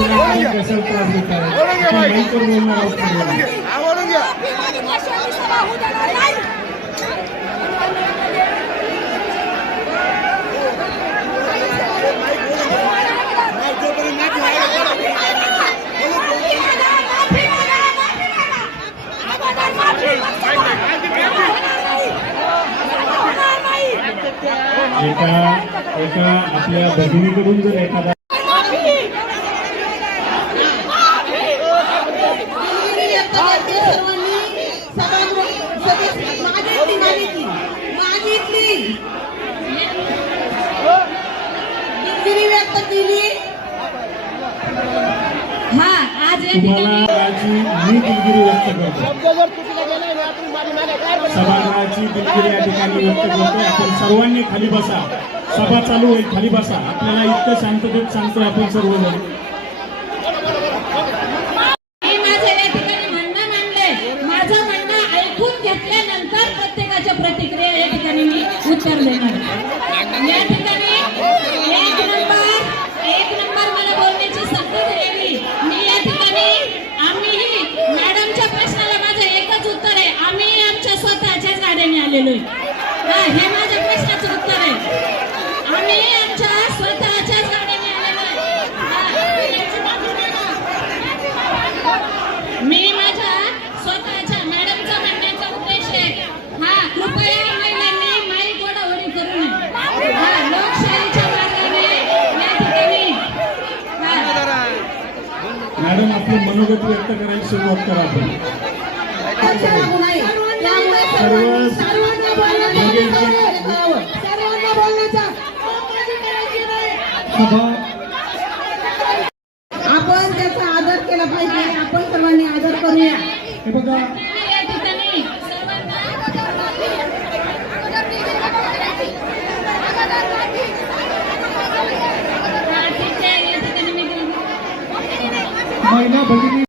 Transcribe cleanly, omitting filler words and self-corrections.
विनाकारण कशाला त्रास देत आहे? आपण माईकवर बोलणार आहोत सर्वांना. एका आपल्या भगिनीकडून जर एखादा तुम्हाला मी दिलगिरी व्यक्त करतो, सभागृहाची दिलगिरी या ठिकाणी व्यक्त करतोय. आपण सर्वांनी खाली बसा, सभा चालू होईल, खाली बसा. आपल्याला इतकं शांततेत सांगतोय आपण सर्वजण. माझं म्हणणं ऐकून घेतल्यानंतर प्रत्येकाच्या प्रतिक्रिया या ठिकाणी मी उत्तर देणार. या ठिकाणी एक नंबर मला बोलण्याची संधी दिलेली. मी या ठिकाणी आम्ही मॅडमच्या प्रश्नाला माझं एकच उत्तर आहे, आम्ही आमच्या स्वतःच्याच गाड्याने आलेलो आहे. हे माझ्या प्रश्नाचं उत्तर आहे. आम्ही आमच्या स्वतःच्याच गाड्याने आलेलो आहे. मी माझ्या स्वतःच्या मॅडमचा म्हणण्याचा उद्देश आहे, कृपया महिलांनी माईक ओढाओढी करू नये. लोकशाहीच्या मार्गाने या ठिकाणी मॅडम आपली मनोगत व्यक्त करायला सुरुवात करा. आपण त्याचा आदर केला पाहिजे, आपण सर्वांनी आदर करूया. हे बघा, या ठिकाणी महिला भगिनी